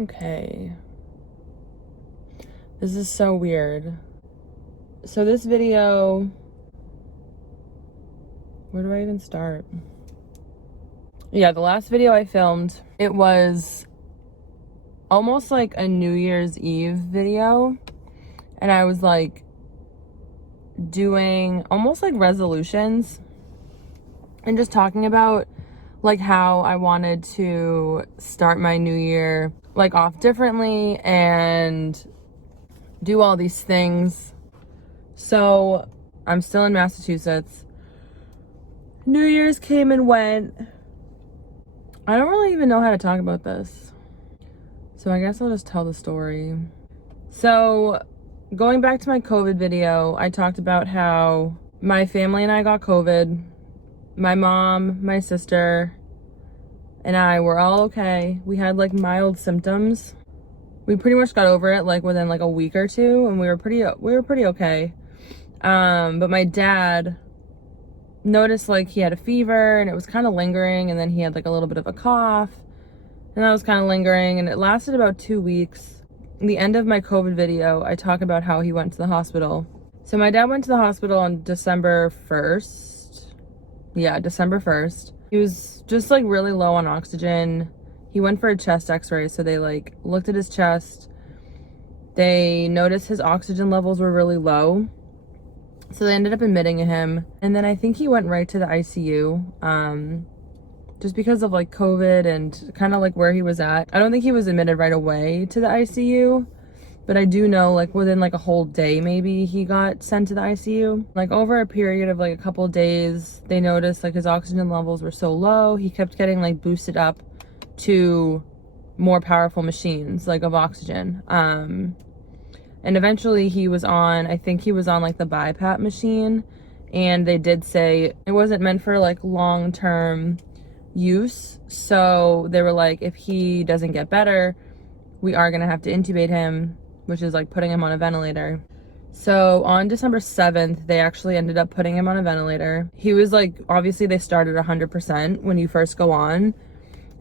Okay. This is so weird. So this video, where do I even start? Yeah, the last video I filmed, it was almost like a New Year's Eve video. And I was like doing almost like resolutions and just talking about like how I wanted to start my new year like off differently and do all these things. So I'm still in Massachusetts. New Year's came and went. I don't really even know how to talk about this, so I guess I'll just tell the story. So going back to my COVID video, I talked about how my family and I got COVID. My mom, my sister, and I were all okay. We had like mild symptoms. We pretty much got over it like within like a week or two, and we were pretty okay. But my dad noticed like he had a fever and it was kind of lingering, and then he had like a little bit of a cough, and that was kind of lingering, and it lasted about 2 weeks. In the end of my COVID video, I talk about how he went to the hospital. So my dad went to the hospital on December 1st. Yeah, December 1st. He was just like really low on oxygen. He went for a chest x-ray, so they like looked at his chest. They noticed his oxygen levels were really low. So they ended up admitting him. And then I think he went right to the ICU, just because of like COVID and kind of like where he was at. I don't think he was admitted right away to the ICU, but I do know like within like a whole day maybe he got sent to the ICU. Like over a period of like a couple days, they noticed like his oxygen levels were so low. He kept getting like boosted up to more powerful machines like of oxygen. And eventually he was on, I think he was on like the BiPAP machine, and they did say it wasn't meant for like long-term use. So they were like, if he doesn't get better, we are gonna have to intubate him, which is like putting him on a ventilator. So on December 7th, they actually ended up putting him on a ventilator. He was like, obviously they start at 100% when you first go on.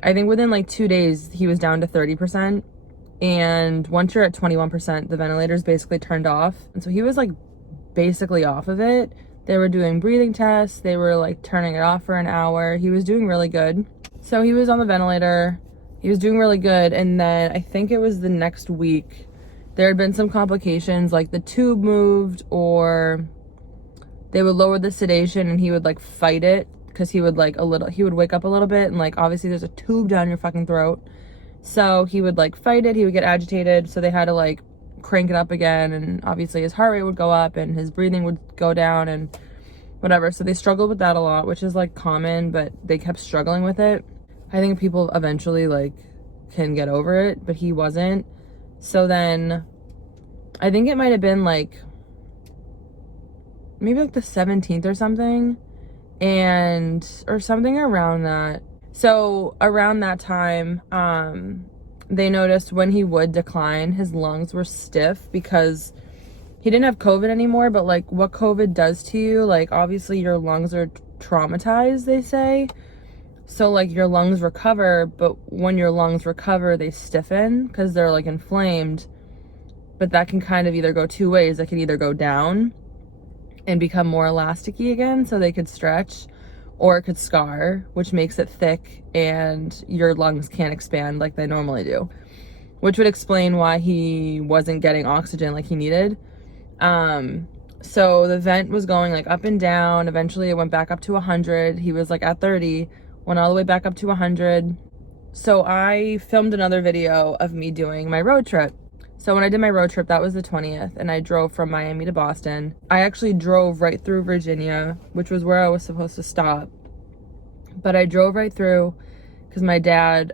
I think within like 2 days, he was down to 30%. And once you're at 21%, the ventilator's basically turned off. And so he was like basically off of it. They were doing breathing tests. They were like turning it off for an hour. He was doing really good. So he was on the ventilator. He was doing really good. And then I think it was the next week, there had been some complications, like the tube moved, or they would lower the sedation and he would like fight it because he would he would wake up a little bit, and like obviously there's a tube down your fucking throat. So he would like fight it, he would get agitated, so they had to like crank it up again, and obviously his heart rate would go up and his breathing would go down and whatever. So they struggled with that a lot, which is like common, but they kept struggling with it. I think people eventually like can get over it, but he wasn't. So then I think it might have been like maybe like the 17th or something, or something around that. So around that time, they noticed when he would decline, his lungs were stiff because he didn't have COVID anymore. But like what COVID does to you, like obviously your lungs are traumatized, they say. So like your lungs recover, but when your lungs recover, they stiffen because they're like inflamed. But that can kind of either go two ways. It can either go down and become more elasticy again so they could stretch, or it could scar, which makes it thick and your lungs can't expand like they normally do, which would explain why he wasn't getting oxygen like he needed. So the vent was going like up and down. Eventually it went back up to 100. He was like at 30, went all the way back up to 100. So I filmed another video of me doing my road trip. So when I did my road trip, that was the 20th, and I drove from Miami to Boston. I actually drove right through Virginia, which was where I was supposed to stop. But I drove right through because my dad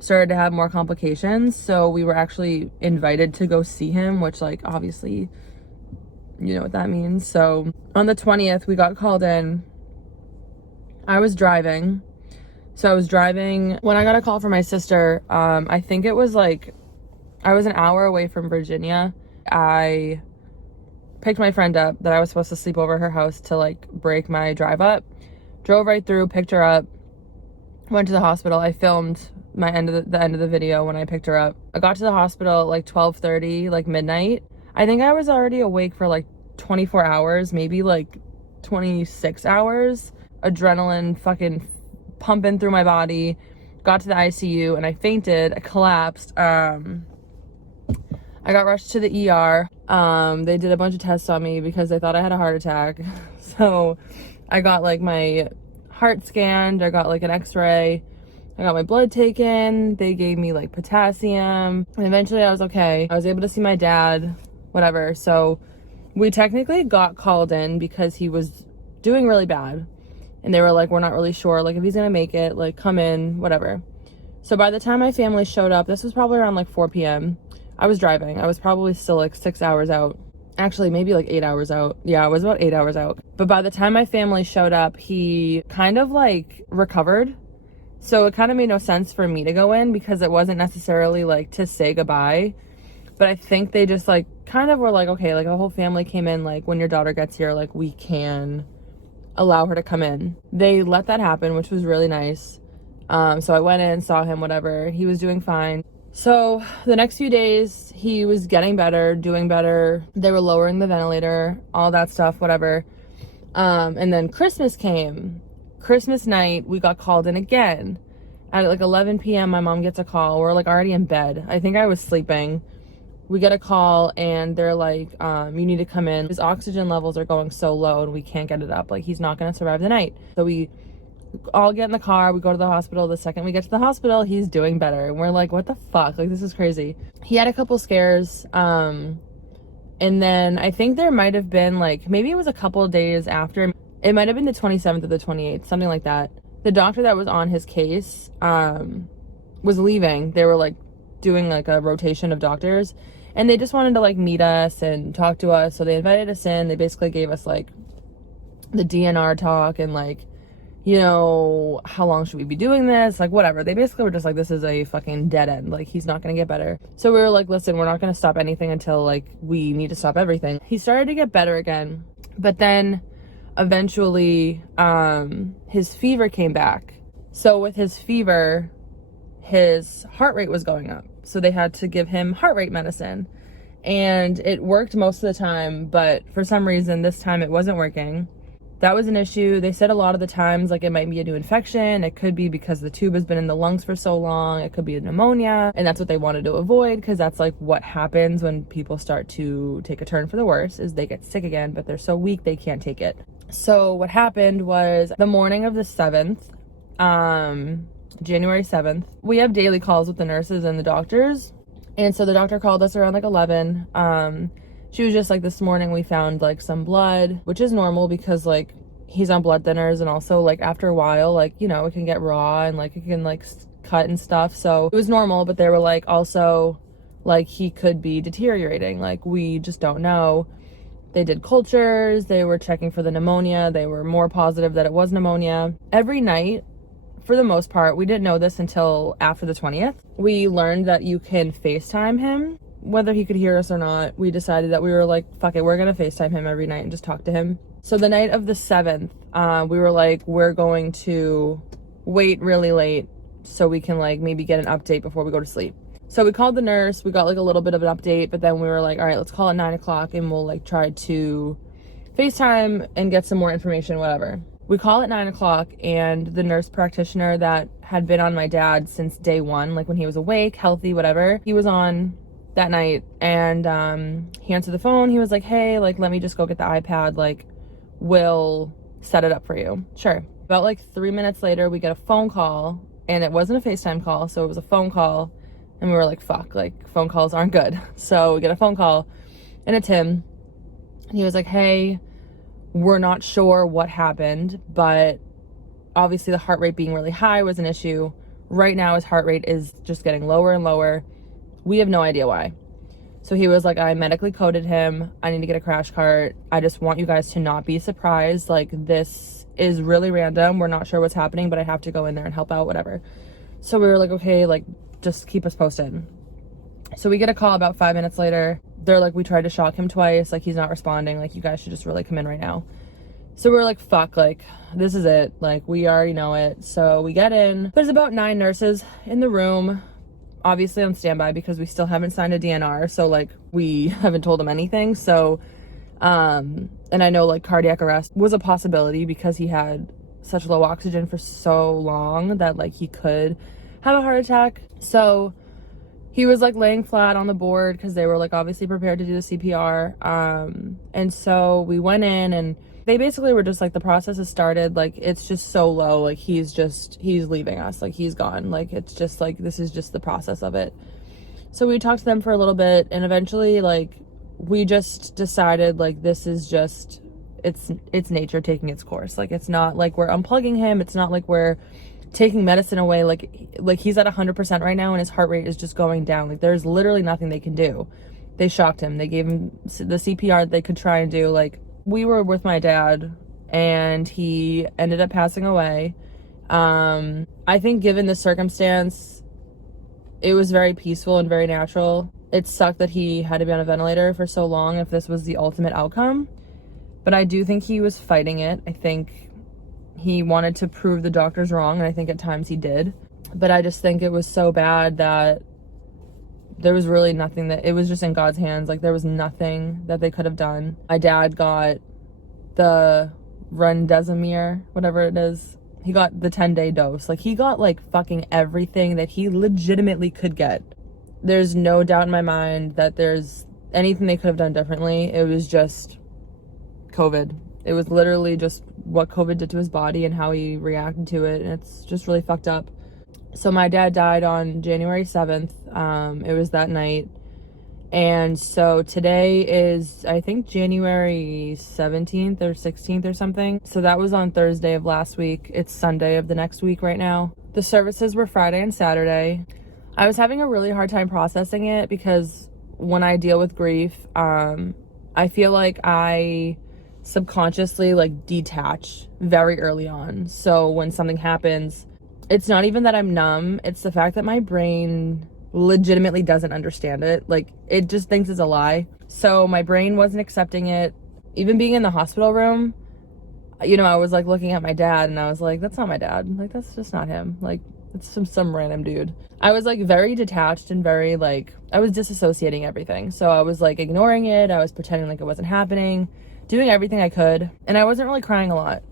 started to have more complications. So we were actually invited to go see him, which like obviously you know what that means. So on the 20th, we got called in. I was driving. So I was driving when I got a call from my sister. I think it was like, I was an hour away from Virginia. I picked my friend up that I was supposed to sleep over her house to like break my drive up. Drove right through, picked her up, Went to the hospital. I filmed my the end of the video when I picked her up. I got to the hospital at like 12:30, like midnight. I think I was already awake for like 24 hours, maybe like 26 hours. Adrenaline fucking pumping through my body. Got to the ICU and I fainted. I collapsed. I got rushed to the ER. They did a bunch of tests on me because they thought I had a heart attack. So I got like my heart scanned. I got like an x-ray. I got my blood taken. They gave me like potassium. And eventually I was okay. I was able to see my dad, whatever. So we technically got called in because he was doing really bad. And they were like, we're not really sure, like, if he's gonna make it, like, come in, whatever. So by the time my family showed up, this was probably around like 4 p.m. I was driving. I was probably still like 6 hours out. Actually, maybe like 8 hours out. Yeah, I was about 8 hours out. But by the time my family showed up, he kind of like recovered. So it kind of made no sense for me to go in because it wasn't necessarily like to say goodbye. But I think they just like kind of were like, okay, like the whole family came in, like when your daughter gets here, like we can allow her to come in. They let that happen, which was really nice. So I went in, saw him, whatever. He was doing fine. So the next few days, he was getting better, doing better. They were lowering the ventilator, all that stuff, whatever. And then Christmas came. Christmas night, we got called in again. At like 11 p.m., my mom gets a call. We're like already in bed. I think I was sleeping. We get a call and they're like, you need to come in. His oxygen levels are going so low and we can't get it up. Like, he's not going to survive the night. So we all get in the car. We go to the hospital. The second we get to the hospital, he's doing better. And we're like, what the fuck? Like, this is crazy. He had a couple scares. And then I think there might have been like, maybe it was a couple of days after. It might have been the 27th or the 28th, something like that. The doctor that was on his case was leaving. They were like doing like a rotation of doctors. And they just wanted to like meet us and talk to us. So they invited us in. They basically gave us like the DNR talk and like, you know, how long should we be doing this? Like, whatever. They basically were just like, this is a fucking dead end. Like, he's not going to get better. So we were like, listen, we're not going to stop anything until like we need to stop everything. He started to get better again. But then eventually his fever came back. So with his fever, his heart rate was going up. So they had to give him heart rate medicine. And it worked most of the time, but for some reason this time it wasn't working. That was an issue. They said a lot of the times like it might be a new infection. It could be because the tube has been in the lungs for so long. It could be a pneumonia. And that's what they wanted to avoid because that's like what happens when people start to take a turn for the worse is they get sick again, but they're so weak they can't take it. So what happened was the morning of the 7th, January 7th, we have daily calls with the nurses and the doctors. And so the doctor called us around like 11. She was just like, this morning we found like some blood, which is normal because like he's on blood thinners and also like after a while, like, you know, it can get raw and like it can like cut and stuff. So it was normal, but they were like also like he could be deteriorating. Like we just don't know. They did cultures. They were checking for the pneumonia. They were more positive that it was pneumonia. Every night, for the most part, we didn't know this until after the 20th. We learned that you can FaceTime him, whether he could hear us or not. We decided that we were like, fuck it, we're gonna FaceTime him every night and just talk to him. So the night of the 7th, we were like, we're going to wait really late so we can like maybe get an update before we go to sleep. So we called the nurse, we got like a little bit of an update, but then we were like, all right, let's call it 9 o'clock and we'll like try to FaceTime and get some more information, whatever. We call at 9 o'clock and the nurse practitioner that had been on my dad since day one, like when he was awake, healthy, whatever, he was on that night and he answered the phone. He was like, hey, like, let me just go get the iPad. Like, we'll set it up for you. Sure. About like 3 minutes later, we get a phone call and it wasn't a FaceTime call. So it was a phone call and we were like, fuck, like phone calls aren't good. So we get a phone call and it's him. And he was like, hey, we're not sure what happened, but obviously the heart rate being really high was an issue. Right now his heart rate is just getting lower and lower. We have no idea why. So he was like, I medically coded him. I need to get a crash cart. I just want you guys to not be surprised. Like, this is really random. We're not sure what's happening, but I have to go in there and help out, whatever. So we were like, okay, like, just keep us posted. So we get a call about 5 minutes later. They're like, we tried to shock him twice. Like, he's not responding. Like, you guys should just really come in right now. So we're like, fuck, like, this is it. Like, we already know it. So we get in. There's about 9 nurses in the room, obviously on standby because we still haven't signed a DNR. So, like, we haven't told them anything. So, and I know, like, cardiac arrest was a possibility because he had such low oxygen for so long that, like, he could have a heart attack. So he was, like, laying flat on the board because they were, like, obviously prepared to do the CPR. And so we went in and they basically were just like, the process has started. Like, it's just so low. Like, he's leaving us. Like, he's gone. Like, it's just like, this is just the process of it. So we talked to them for a little bit and eventually, like, we just decided, like, this is just, it's nature taking its course. Like, it's not like we're unplugging him. It's not like we're taking medicine away. Like he's at 100% right now and his heart rate is just going down. Like, there's literally nothing they can do. They shocked him. They gave him the CPR that they could try and do. Like, we were with my dad and he ended up passing away. I think given the circumstance, it was very peaceful and very natural. It sucked that he had to be on a ventilator for so long if this was the ultimate outcome. But I do think he was fighting it. I think he wanted to prove the doctors wrong, and I think at times he did. But I just think it was so bad that there was really nothing that, it was just in God's hands. Like, there was nothing that they could have done. My dad got the Remdesivir, whatever it is. He got the 10-day dose. Like, he got, like, fucking everything that he legitimately could get. There's no doubt in my mind that there's anything they could have done differently. It was just COVID. It was literally just what COVID did to his body and how he reacted to it. And it's just really fucked up. So my dad died on January 7th. It was that night. And so today is, I think, January 17th or 16th or something. So that was on Thursday of last week. It's Sunday of the next week right now. The services were Friday and Saturday. I was having a really hard time processing it because when I deal with grief, I feel like I subconsciously, like, detach very early on. So when something happens, it's not even that I'm numb. It's the fact that my brain legitimately doesn't understand it. Like, it just thinks it's a lie. So my brain wasn't accepting it. Even being in the hospital room, you know, I was, like, looking at my dad and I was like, that's not my dad. Like, that's just not him. Like, it's some random dude. I was, like, very detached and very, like, I was disassociating everything. So I was, like, ignoring it. I was pretending like it wasn't happening, doing everything I could. And I wasn't really crying a lot,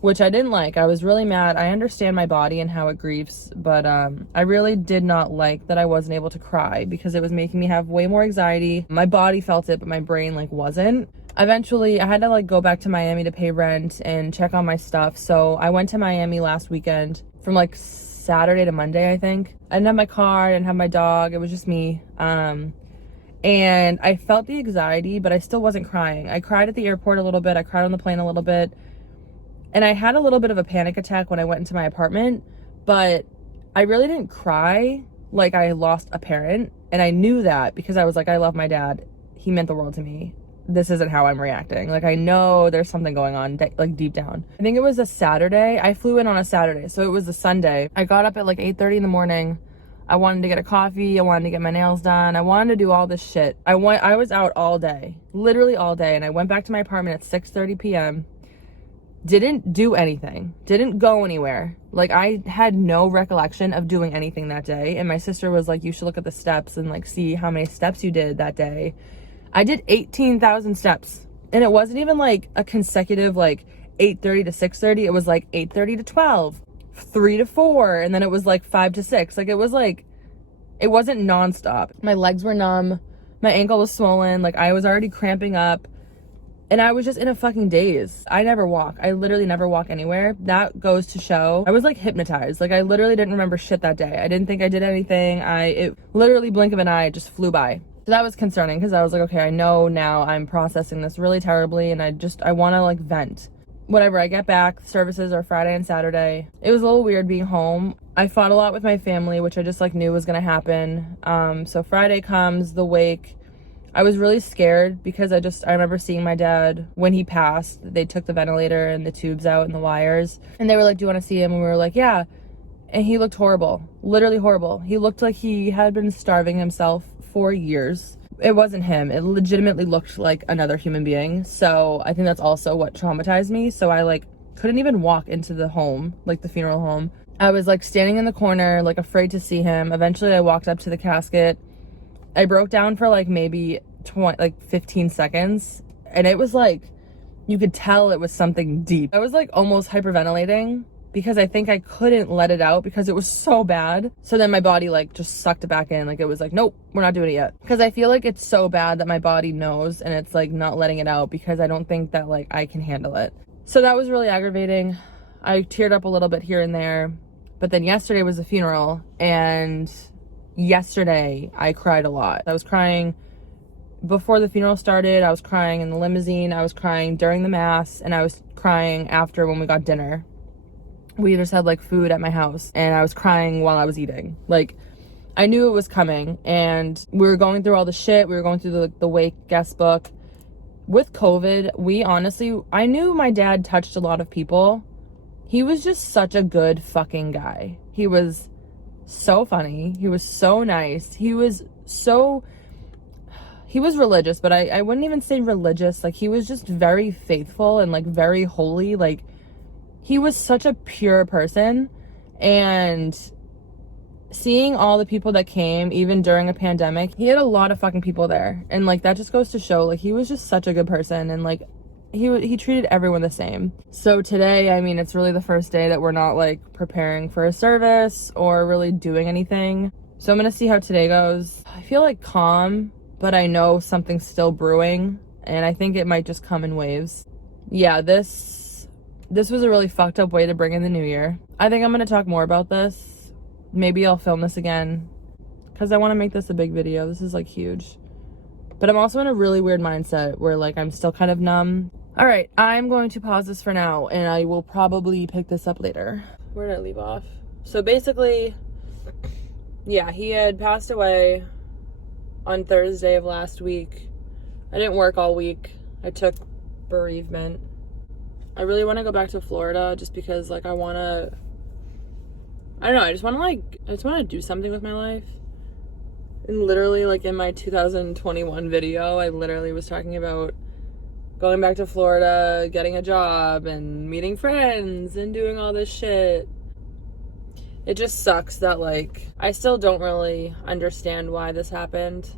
which I didn't like. I was really mad. I understand my body and how it grieves, but I really did not like that I wasn't able to cry because it was making me have way more anxiety. My body felt it, but my brain, like, wasn't. Eventually, I had to, like, go back to Miami to pay rent and check on my stuff. So I went to Miami last weekend from, like, Saturday to Monday, I think. I didn't have my car, I didn't have my dog. It was just me. And I felt the anxiety, but I still wasn't crying. I cried at the airport a little bit. I cried on the plane a little bit. And I had a little bit of a panic attack when I went into my apartment, but I really didn't cry like I lost a parent. And I knew that because I was like, I love my dad. He meant the world to me. This isn't how I'm reacting. Like, I know there's something going on, like, deep down. I think it was a Saturday. I flew in on a Saturday, so it was a Sunday. I got up at like 8:30 in the morning. I wanted to get a coffee. I wanted to get my nails done. I wanted to do all this shit. I was out all day, literally all day. And I went back to my apartment at 6:30 p.m. Didn't do anything. Didn't go anywhere. Like, I had no recollection of doing anything that day. And my sister was like, you should look at the steps and, like, see how many steps you did that day. I did 18,000 steps. And it wasn't even like a consecutive, like, 8:30 to 6:30. It was like 8:30 to 12, 3 to 4, and then it was like 5 to 6. Like, it was like, it wasn't nonstop. My legs were numb. My ankle was swollen. Like, I was already cramping up. And I was just in a fucking daze. I never walk. I literally never walk anywhere. That goes to show. I was, like, hypnotized. Like, I literally didn't remember shit that day. I didn't think I did anything. It literally, blink of an eye, it just flew by. So that was concerning because I was like, okay, I know now I'm processing this really terribly and I want to, like, vent. Whatever, I get back. Services are Friday and Saturday. It was a little weird being home. I fought a lot with my family, which I just, like, knew was going to happen. So Friday comes, the wake. I was really scared because I remember seeing my dad when he passed. They took the ventilator and the tubes out and the wires. And they were like, do you want to see him? And we were like, yeah. And he looked horrible. Literally horrible. He looked like he had been starving himself for years. it wasn't him. It legitimately looked like another human being. So I think that's also what traumatized me. So I like couldn't even walk into the home, like the funeral home. I was like standing in the corner, like afraid to see him. Eventually I walked up to the casket. I broke down for like maybe 15 seconds, and it was like, you could tell it was something deep. I was like almost hyperventilating because I think I couldn't let it out because it was so bad. So then my body like just sucked it back in. Like it was like, nope, we're not doing it yet. Because I feel like it's so bad that my body knows and it's like not letting it out because I don't think that like I can handle it. So that was really aggravating. I teared up a little bit here and there. But then yesterday was the funeral, and yesterday I cried a lot. I was crying before the funeral started. I was crying in the limousine. I was crying during the mass, and I was crying after when we got dinner. We just had like food at my house, and I was crying while I was eating. Like, I knew it was coming, and we were going through all the shit. We were going through the wake guest book. With COVID, I knew my dad touched a lot of people. He was just such a good fucking guy. He was so funny. He was so nice. He was religious, but I wouldn't even say religious. Like, he was just very faithful and like very holy. Like, he was such a pure person. And seeing all the people that came, even during a pandemic, he had a lot of fucking people there. And like, that just goes to show, like, he was just such a good person. And like, he treated everyone the same. So today, I mean, it's really the first day that we're not like preparing for a service or really doing anything. So I'm gonna see how today goes. I feel like calm, but I know something's still brewing, and I think it might just come in waves. Yeah, this was a really fucked up way to bring in the new year. I think I'm gonna talk more about this. Maybe I'll film this again because I want to make this a big video. This is like huge. But I'm also in a really weird mindset where like I'm still kind of numb. All right, I'm going to pause this for now, and I will probably pick this up later. Where did I leave off? So basically, yeah, he had passed away on Thursday of last week. I didn't work all week. I took bereavement. I really want to go back to Florida just because like I just want to do something with my life. And literally, like, in my 2021 video, I literally was talking about going back to Florida, getting a job, and meeting friends, and doing all this shit. It just sucks that, like, I still don't really understand why this happened.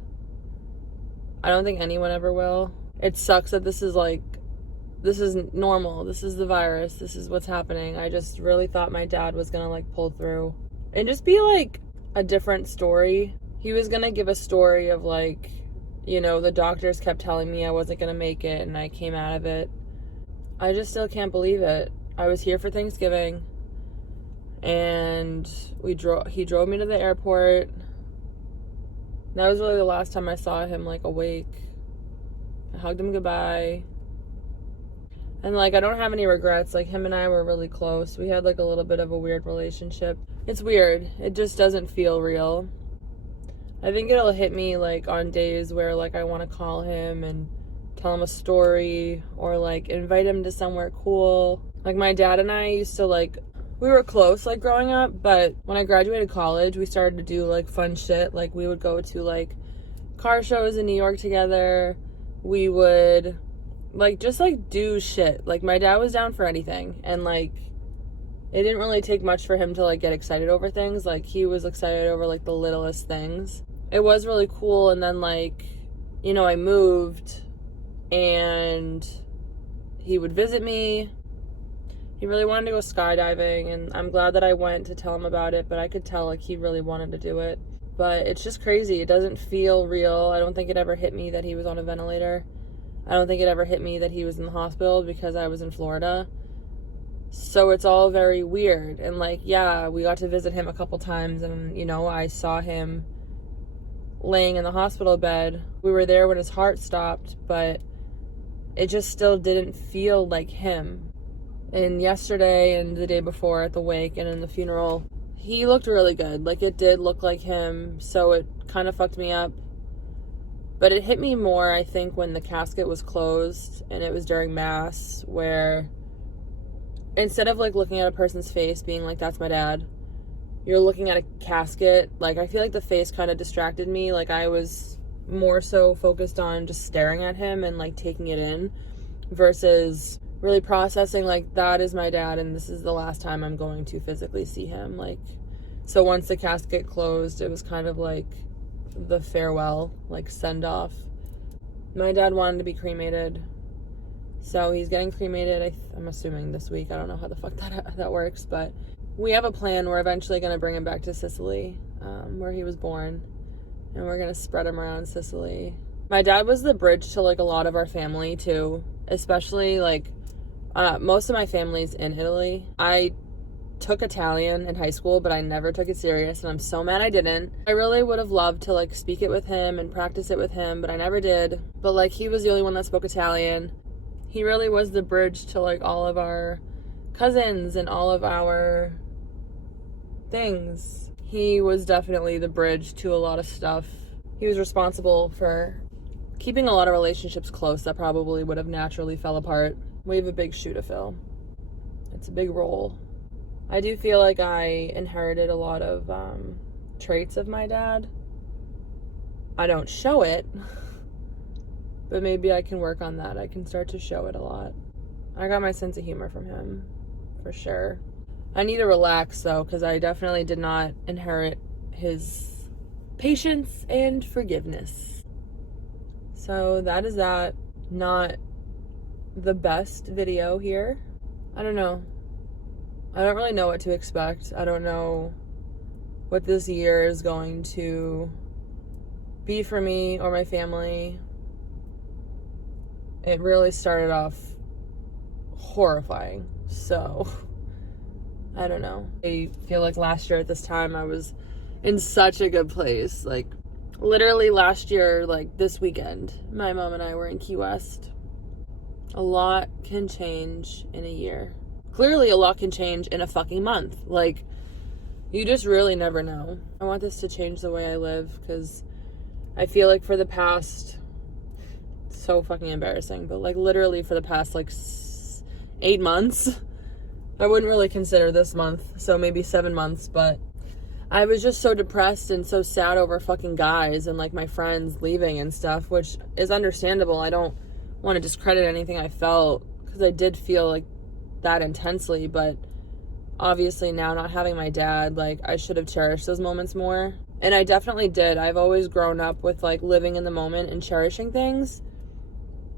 I don't think anyone ever will. It sucks that this is normal. This is the virus. This is what's happening. I just really thought my dad was gonna, like, pull through and just be, like, a different story. He was gonna give a story of, like, you know, the doctors kept telling me I wasn't gonna make it, and I came out of it. I just still can't believe it. I was here for Thanksgiving, and he drove me to the airport. That was really the last time I saw him, like, awake. I hugged him goodbye. And, like, I don't have any regrets. Like, him and I were really close. We had, like, a little bit of a weird relationship. It's weird. It just doesn't feel real. I think it'll hit me, like, on days where, like, I want to call him and tell him a story or, like, invite him to somewhere cool. Like, my dad and I used to, like, we were close, like, growing up, but when I graduated college, we started to do, like, fun shit. Like, we would go to, like, car shows in New York together. We would, like, just, like, do shit. Like, my dad was down for anything, and, like, it didn't really take much for him to, like, get excited over things. Like, he was excited over, like, the littlest things. It was really cool. And then, like, you know, I moved and he would visit me. He really wanted to go skydiving, and I'm glad that I went to tell him about it, but I could tell, like, he really wanted to do it. But it's just crazy. It doesn't feel real. I don't think it ever hit me that he was on a ventilator. I don't think it ever hit me that he was in the hospital because I was in Florida. So it's all very weird. And, like, yeah, we got to visit him a couple times, and, you know, I saw him laying in the hospital bed. We were there when his heart stopped, but it just still didn't feel like him. And yesterday and the day before at the wake and in the funeral, he looked really good. Like, it did look like him, so it kind of fucked me up. But it hit me more, I think, when the casket was closed and it was during mass, where instead of, like, looking at a person's face being like, that's my dad, you're looking at a casket. Like, I feel like the face kind of distracted me. Like, I was more so focused on just staring at him and like taking it in versus really processing like that is my dad and this is the last time I'm going to physically see him. Like, so once the casket closed, it was kind of like the farewell, like send off. My dad wanted to be cremated, so he's getting cremated. I'm assuming this week. I don't know how the fuck that works, but we have a plan. We're eventually going to bring him back to Sicily, where he was born, and we're going to spread him around Sicily. My dad was the bridge to like a lot of our family too, especially like most of my family's in Italy. I took Italian in high school, but I never took it serious, and I'm so mad I didn't. I really would have loved to like speak it with him and practice it with him, but I never did. But like he was the only one that spoke Italian. He really was the bridge to like all of our cousins and all of our things. He was definitely the bridge to a lot of stuff. He was responsible for keeping a lot of relationships close that probably would have naturally fell apart. We have a big shoe to fill. It's a big role. I do feel like I inherited a lot of traits of my dad. I don't show it, but maybe I can work on that. I can start to show it a lot. I got my sense of humor from him, for sure. I need to relax, though, because I definitely did not inherit his patience and forgiveness. So that is that. Not the best video here. I don't know. I don't really know what to expect. I don't know what this year is going to be for me or my family. It really started off horrifying. So, I don't know. I feel like last year at this time I was in such a good place. Like, literally last year, like this weekend, my mom and I were in Key West. A lot can change in a year. Clearly a lot can change in a fucking month. Like, you just really never know. I want this to change the way I live, because I feel like for the past, so fucking embarrassing, but like literally for the past like 8 months, I wouldn't really consider this month, so maybe 7 months, but I was just so depressed and so sad over fucking guys and like my friends leaving and stuff, which is understandable. I don't want to discredit anything I felt, because I did feel like that intensely, but obviously now not having my dad, like I should have cherished those moments more, and I definitely did. I've always grown up with like living in the moment and cherishing things,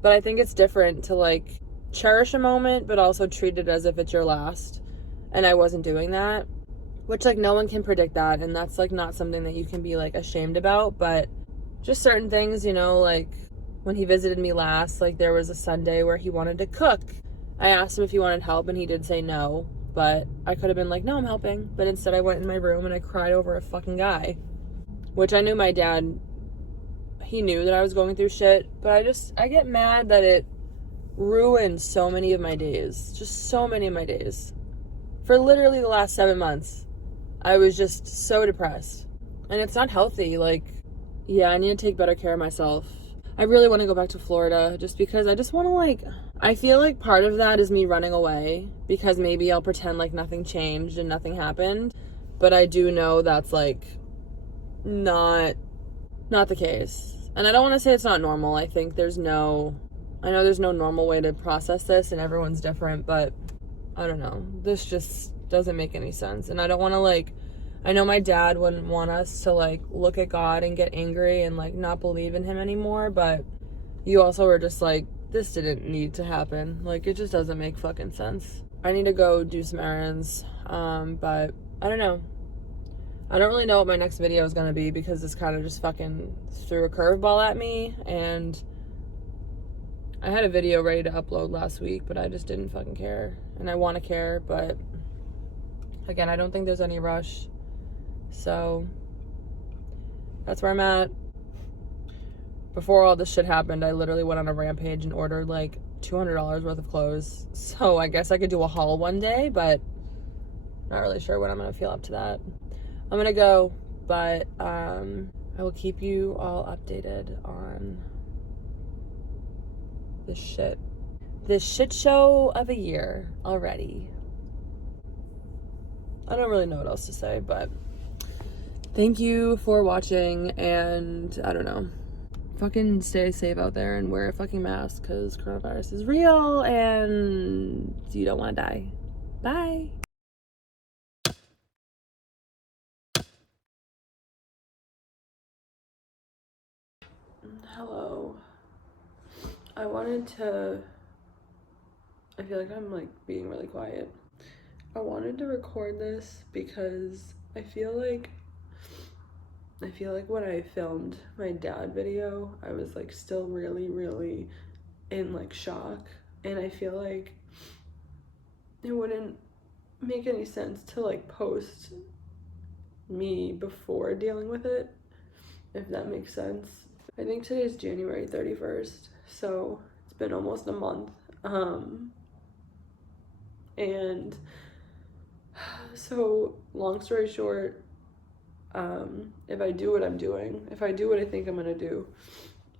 but I think it's different to like cherish a moment but also treat it as if it's your last, and I wasn't doing that, which like no one can predict that, and that's like not something that you can be like ashamed about, but just certain things, you know, like when he visited me last, like there was a Sunday where he wanted to cook. I asked him if he wanted help, and he did say no, but I could have been like, no, I'm helping. But instead I went in my room and I cried over a fucking guy, which I knew my dad, he knew that I was going through shit, but I get mad that it ruined so many of my days, just so many of my days. For literally the last 7 months, I was just so depressed, and it's not healthy. Like, yeah, I need to take better care of myself. I really want to go back to Florida just because I just want to like, I feel like part of that is me running away because maybe I'll pretend like nothing changed and nothing happened. But I do know that's like not the case. And I don't want to say it's not normal. I know there's no normal way to process this, and everyone's different, but I don't know. This just doesn't make any sense. And I don't want to like, I know my dad wouldn't want us to like look at God and get angry and like not believe in him anymore, but you also were just like, this didn't need to happen. Like, it just doesn't make fucking sense. I need to go do some errands, but I don't know. I don't really know what my next video is going to be, because this kind of just fucking threw a curveball at me, and I had a video ready to upload last week, but I just didn't fucking care, and I want to care, but again, I don't think there's any rush. So that's where I'm at. Before all this shit happened, I literally went on a rampage and ordered like $200 worth of clothes. So I guess I could do a haul one day, but not really sure when I'm gonna feel up to that. I'm gonna go, but I will keep you all updated on this shit show of a year already. I don't really know what else to say, but thank you for watching, and I don't know. fucking stay safe out there and wear a fucking mask because coronavirus is real and you don't want to die. Bye. Hello. I feel like I'm like being really quiet. I wanted to record this because I feel like when I filmed my dad video, I was like still really, really in like shock, and I feel like it wouldn't make any sense to like post me before dealing with it, if that makes sense. I think today's January 31st, so it's been almost a month. And so long story short, if I do what I'm doing, if I do what I think I'm gonna do,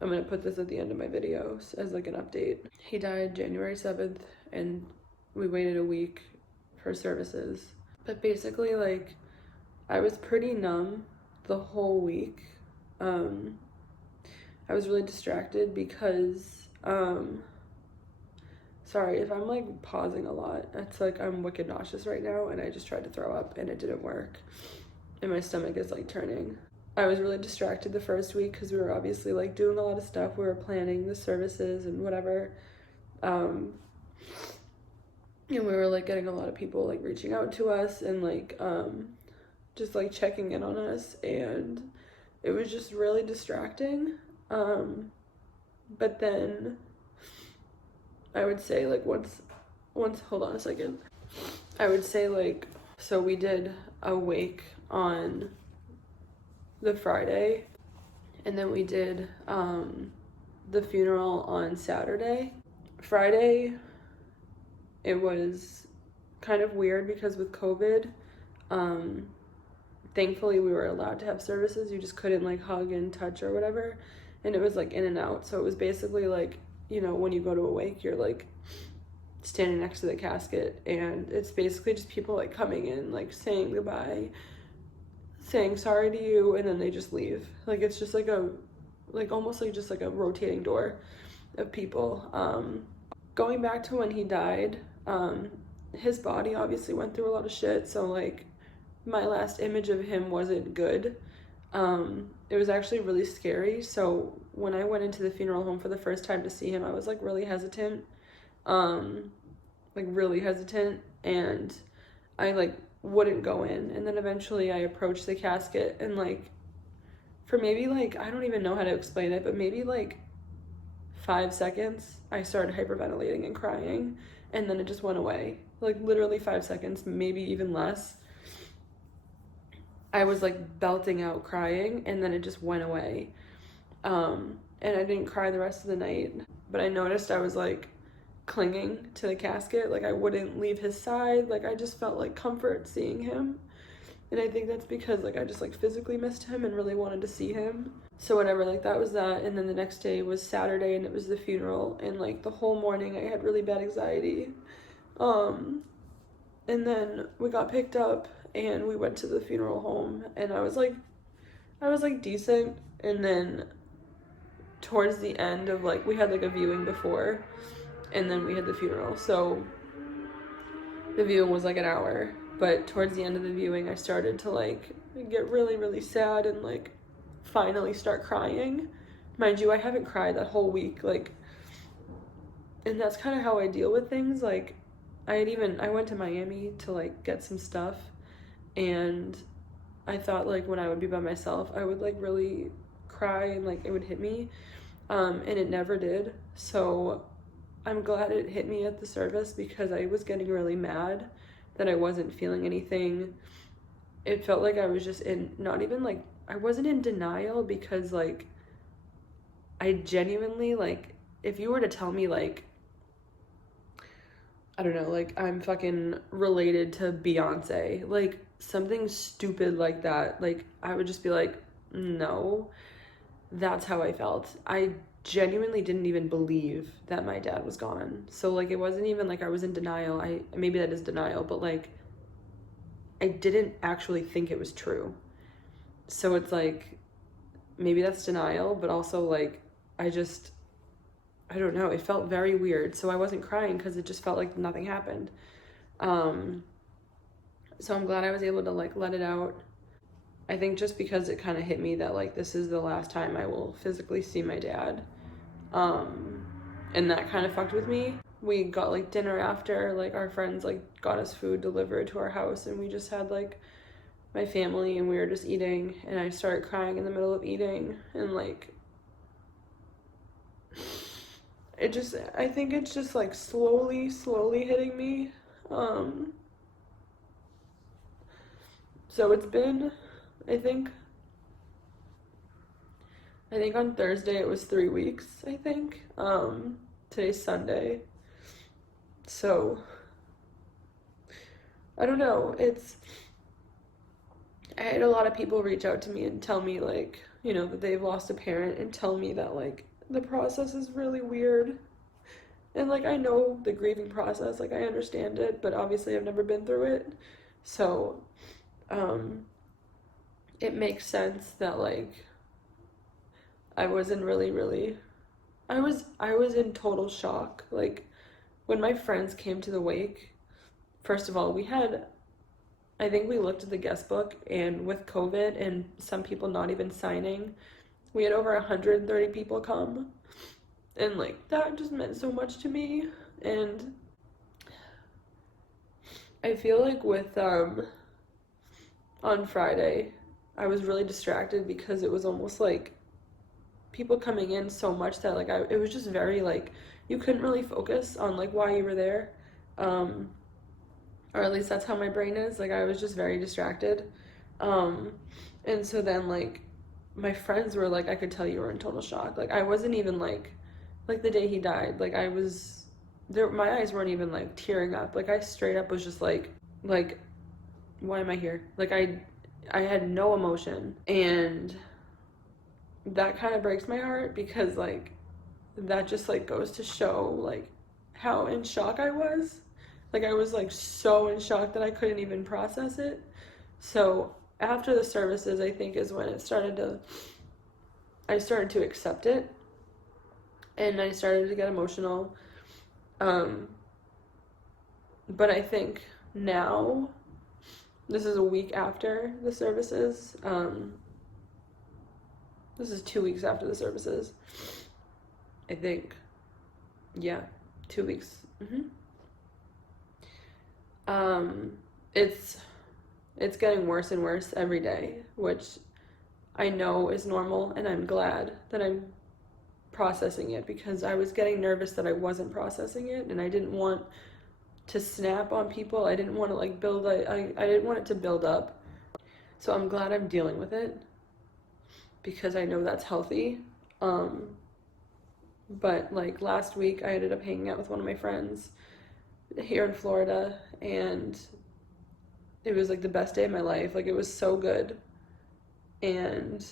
I'm gonna put this at the end of my videos as like an update. He died January 7th, and we waited a week for services. But basically, like, I was pretty numb the whole week. I was really distracted because, sorry if I'm like pausing a lot. It's like I'm wicked nauseous right now, and I just tried to throw up and it didn't work. And my stomach is like turning. I was really distracted the first week because we were obviously like doing a lot of stuff. We were planning the services and whatever. And we were like getting a lot of people like reaching out to us and like just like checking in on us, and it was just really distracting. But then I would say like once hold on a second. I would say like, so we did a wake on the Friday, and then we did the funeral on Saturday. Friday, it was kind of weird because with COVID, thankfully we were allowed to have services. You just couldn't like hug and touch or whatever, and it was like in and out. So it was basically like, you know, when you go to a wake, you're like standing next to the casket, and it's basically just people like coming in, like saying goodbye, saying sorry to you, and then they just leave. Like it's just like a like almost like just like a rotating door of people. Going back to when he died, his body obviously went through a lot of shit, so like my last image of him wasn't good. It was actually really scary. So when I went into the funeral home for the first time to see him, I was like really hesitant, and I like wouldn't go in. And then eventually I approached the casket, and like for maybe like, I don't even know how to explain it, but maybe like 5 seconds I started hyperventilating and crying, and then it just went away. Like literally 5 seconds, maybe even less. I was like belting out crying, and then it just went away. And I didn't cry the rest of the night, but I noticed I was like clinging to the casket. Like I wouldn't leave his side. Like I just felt like comfort seeing him. And I think that's because like I just like physically missed him and really wanted to see him. So whatever, like that was that. And then the next day was Saturday, and it was the funeral, and like the whole morning I had really bad anxiety. And then we got picked up and we went to the funeral home, and I was like decent. And then towards the end of like, we had like a viewing before, and then we had the funeral. So the viewing was like an hour, but towards the end of the viewing I started to like get really, really sad and like finally start crying. Mind you, I haven't cried that whole week, like, and that's kind of how I deal with things. Like I went to Miami to like get some stuff, and I thought like when I would be by myself I would like really cry and like it would hit me, and it never did. So I'm glad it hit me at the service because I was getting really mad that I wasn't feeling anything. It felt like I was just in, not even like, I wasn't in denial, because like I genuinely, like, if you were to tell me like, I don't know, like I'm fucking related to Beyonce, like something stupid like that, like I would just be like, no. That's how I felt. I genuinely didn't even believe that my dad was gone. So like it wasn't even like I was in denial. Maybe that is denial, but like I didn't actually think it was true. So it's like maybe that's denial, but also like I don't know, it felt very weird. So I wasn't crying because it just felt like nothing happened. So I'm glad I was able to like let it out. I think just because it kind of hit me that like this is the last time I will physically see my dad. And that kind of fucked with me. We got like dinner after, like our friends like got us food delivered to our house, and we just had like my family and we were just eating, and I started crying in the middle of eating, and like I think it's just like slowly hitting me. So it's been, I think on Thursday it was 3 weeks, I think. Today's Sunday. So I don't know, I had a lot of people reach out to me and tell me like, you know, that they've lost a parent, and tell me that like the process is really weird. And like I know the grieving process, like I understand it, but obviously I've never been through it. So it makes sense that like I wasn't really I was in total shock. Like when my friends came to the wake, first of all, I think we looked at the guest book, and with COVID and some people not even signing, we had over 130 people come. And like that just meant so much to me. And I feel like with on Friday, I was really distracted because it was almost like people coming in so much that like it was just very like you couldn't really focus on like why you were there. Or at least that's how my brain is. Like I was just very distracted. And so then like my friends were like, I could tell you were in total shock. Like I wasn't even like the day he died, like I was there, my eyes weren't even like tearing up. Like I straight up was just like why am I here? Like I had no emotion, and that kind of breaks my heart because like that just like goes to show like how in shock I was. Like I was like so in shock that I couldn't even process it. So after the services, I think is when I started to accept it, and I started to get emotional. But I think now, this is a week after the services, this is 2 weeks after the services, I think. Yeah, 2 weeks. It's getting worse and worse every day, which I know is normal, and I'm glad that I'm processing it, because I was getting nervous that I wasn't processing it, and I didn't want to snap on people. I didn't want to like I didn't want it to build up. So I'm glad I'm dealing with it, because I know that's healthy. But like last week I ended up hanging out with one of my friends here in Florida, and it was like the best day of my life. Like it was so good. And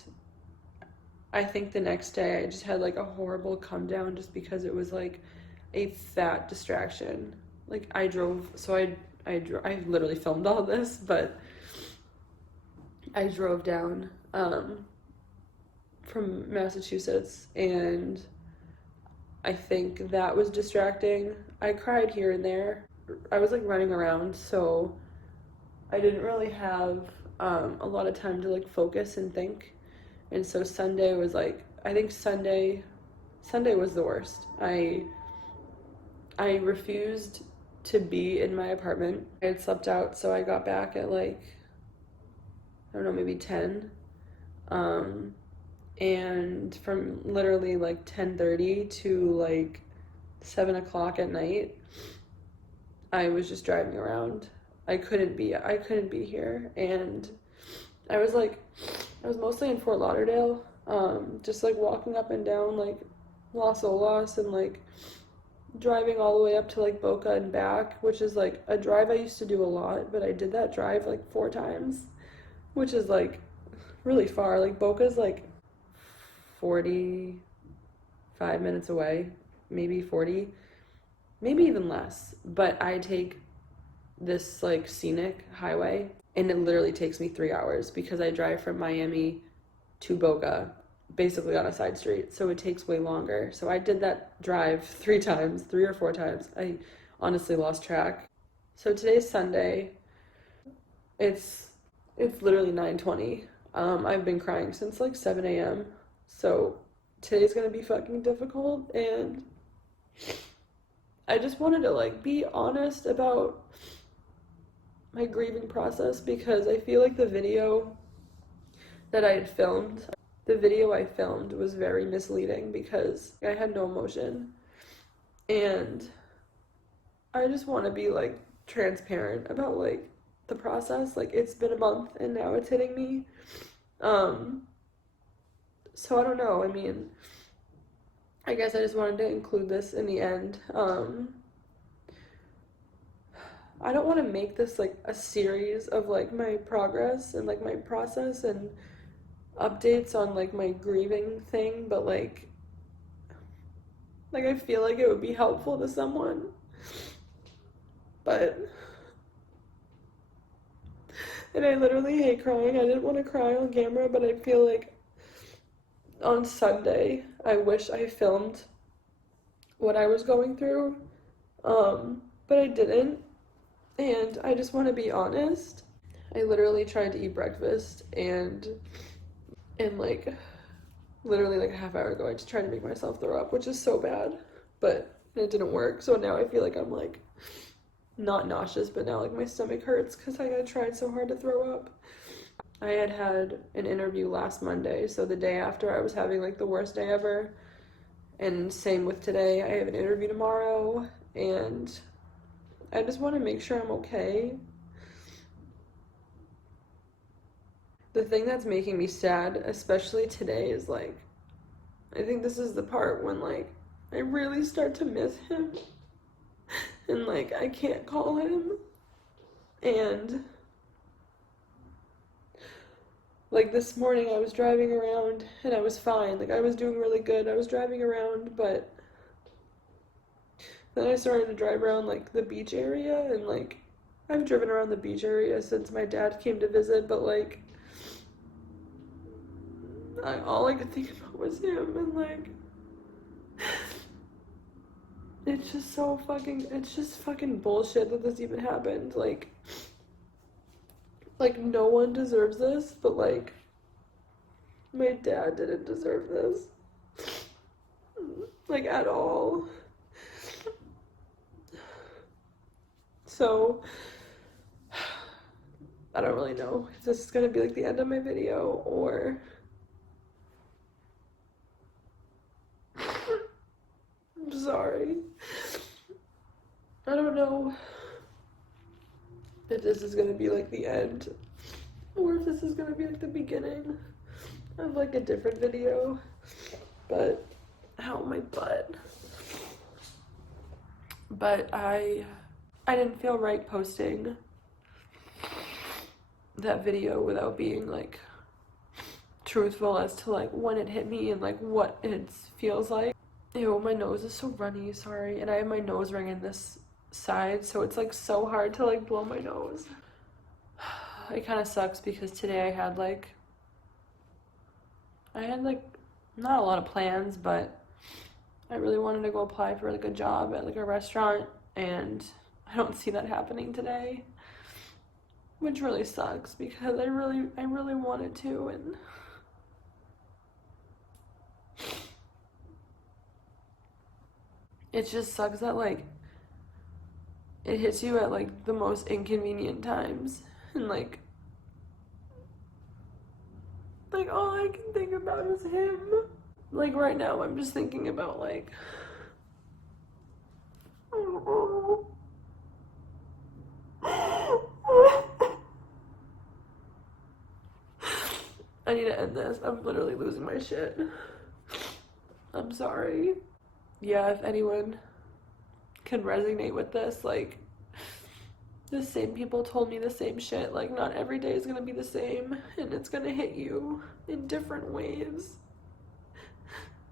I think the next day I just had like a horrible come down, just because it was like a fat distraction. Like I drove, so I literally filmed all this, but I drove down from Massachusetts, and I think that was distracting. I cried here and there. I was like running around, so I didn't really have a lot of time to like focus and think. And so Sunday was like, I think Sunday was the worst. I refused to be in my apartment. I had slept out, so I got back at like, I don't know, maybe 10. And from literally like 10:30 to like 7 o'clock at night, I was just driving around. I couldn't be here. And I was mostly in Fort Lauderdale, just like walking up and down like Las Olas, and like driving all the way up to like Boca and back, which is like a drive I used to do a lot, but I did that drive like 4 times, which is like really far. Like Boca's like 45 minutes away, maybe 40, maybe even less. But I take this like scenic highway, and it literally takes me 3 hours, because I drive from Miami to Boca, basically on a side street, so it takes way longer. So I did that drive 3 times, 3 or 4 times. I honestly lost track. So today's Sunday. It's it's literally 9:20. I've been crying since like 7 a.m. So today's gonna be fucking difficult, and I just wanted to like be honest about my grieving process because I feel like the video I filmed was very misleading because I had no emotion. And I just want to be like transparent about like the process. Like it's been a month and now it's hitting me. Um, so I don't know. I mean, I guess I just wanted to include this in the end. I don't want to make this like a series of like my progress and like my process and updates on like my grieving thing, but like I feel like it would be helpful to someone. But and I literally hate crying. I didn't want to cry on camera, but I feel like on Sunday I wish I filmed what I was going through. But I didn't, and I just want to be honest. I literally tried to eat breakfast and like literally like a half hour ago I just tried to make myself throw up, which is so bad, but it didn't work. So now I feel like I'm like not nauseous, but now like my stomach hurts because I had tried so hard to throw up. I had an interview last Monday, so the day after I was having like the worst day ever. And same with today. I have an interview tomorrow, and I just want to make sure I'm okay. The thing that's making me sad, especially today, is like, I think this is the part when like I really start to miss him and like I can't call him. And like this morning I was driving around and I was fine. Like I was doing really good. I was driving around, but then I started to drive around like the beach area, and like I've driven around the beach area since my dad came to visit, but like all I could think about was him, and like it's just fucking bullshit that this even happened. Like no one deserves this, but like my dad didn't deserve this. Like at all. So I don't really know if this is gonna be like the end of my video or I'm sorry. I don't know if this is gonna be like the end or if this is gonna be like the beginning of like a different video. But ow, my butt. But I didn't feel right posting that video without being like truthful as to like when it hit me and like what it feels like. Ew, my nose is so runny, sorry. And I have my nose ring in this side, so it's like so hard to like blow my nose. It kind of sucks because today I had like not a lot of plans, but I really wanted to go apply for like a job at like a restaurant, and I don't see that happening today, which really sucks because I really wanted to. And it just sucks that like it hits you at like the most inconvenient times, and like all I can think about is him. Like right now I'm just thinking about like I don't know. I need to end this. I'm literally losing my shit. I'm sorry. Yeah, if anyone can resonate with this, like the same people told me the same shit. Like not every day is gonna be the same, and it's gonna hit you in different ways.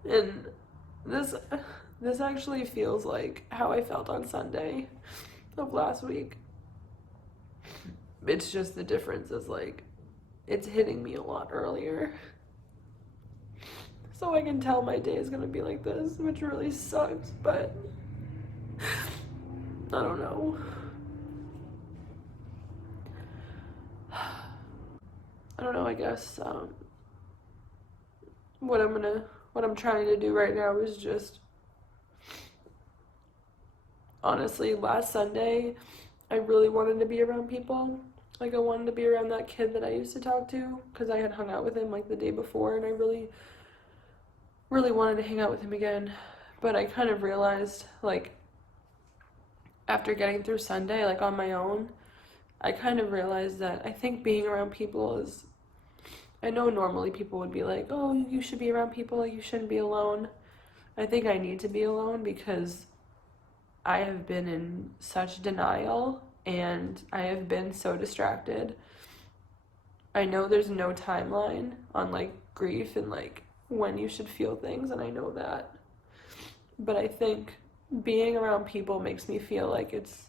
And this actually feels like how I felt on Sunday of last week. It's just the difference is like it's hitting me a lot earlier. So I can tell my day is gonna be like this, which really sucks, but I don't know. I don't know, I guess what I'm trying to do right now is just, honestly, last Sunday I really wanted to be around people. Like, I wanted to be around that kid that I used to talk to because I had hung out with him like the day before, and I really really wanted to hang out with him again. But I kind of realized, like, after getting through Sunday, like, on my own, I kind of realized that I think being around people is, I know normally people would be like, oh, you should be around people, you shouldn't be alone. I think I need to be alone because I have been in such denial and I have been so distracted. I know there's no timeline on, like, grief and, like, when you should feel things, and I know that. But I think being around people makes me feel like it's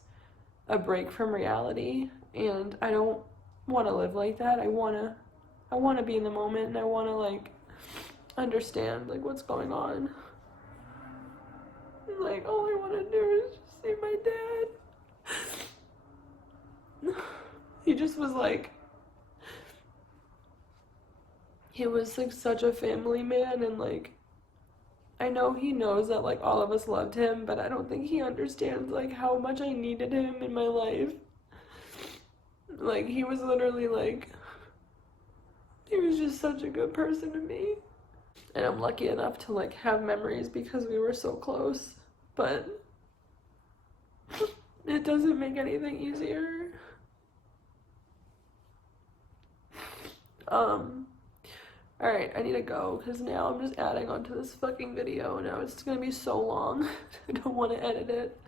a break from reality, and I don't want to live like that. I want to be in the moment, and I want to, like, understand, like, what's going on. And, like, all I want to do is just see my dad. He just was like, he was like such a family man, and like, I know he knows that, like, all of us loved him, but I don't think he understands, like, how much I needed him in my life. Like, he was literally, like, he was just such a good person to me. And I'm lucky enough to, like, have memories because we were so close. But it doesn't make anything easier. Alright, I need to go because now I'm just adding onto this fucking video. Now it's gonna be so long. I don't want to edit it.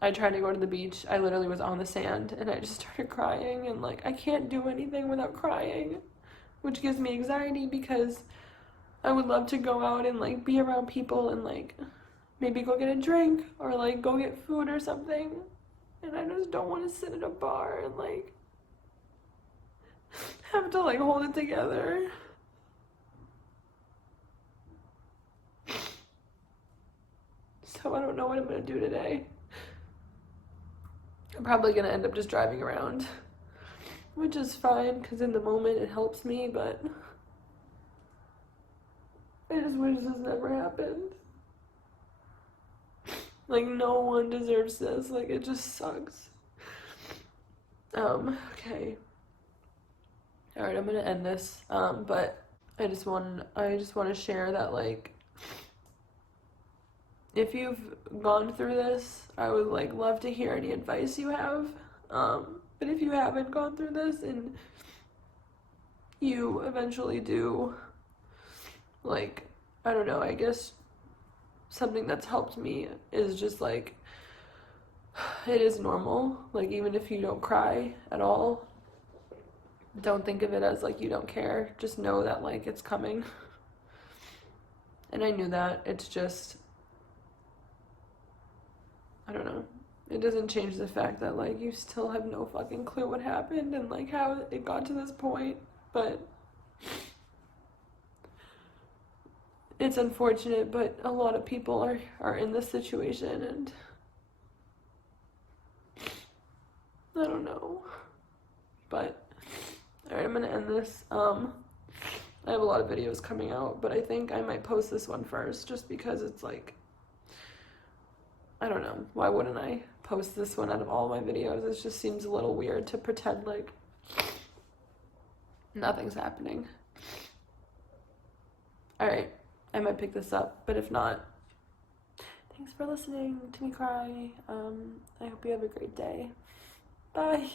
I tried to go to the beach. I literally was on the sand and I just started crying, and like, I can't do anything without crying, which gives me anxiety because I would love to go out and like be around people and like maybe go get a drink or like go get food or something. And I just don't want to sit at a bar and like have to like hold it together. So I don't know what I'm gonna do today. I'm probably gonna end up just driving around, which is fine because in the moment it helps me, but I just wish this never happened. Like, no one deserves this. Like, it just sucks. Okay. Alright, I'm gonna end this. But I just want to share that, like, if you've gone through this, I would like love to hear any advice you have. But if you haven't gone through this and you eventually do, like, I don't know, I guess something that's helped me is just like, it is normal. Like, even if you don't cry at all, don't think of it as like you don't care. Just know that like it's coming. And I knew that. It's just, I don't know. It doesn't change the fact that like you still have no fucking clue what happened and like how it got to this point. But it's unfortunate, but a lot of people are in this situation, and I don't know. But alright, I'm gonna end this. I have a lot of videos coming out, but I think I might post this one first just because it's like, I don't know, why wouldn't I post this one out of all my videos? It just seems a little weird to pretend like nothing's happening. Alright, I might pick this up, but if not, thanks for listening to me cry. I hope you have a great day. Bye.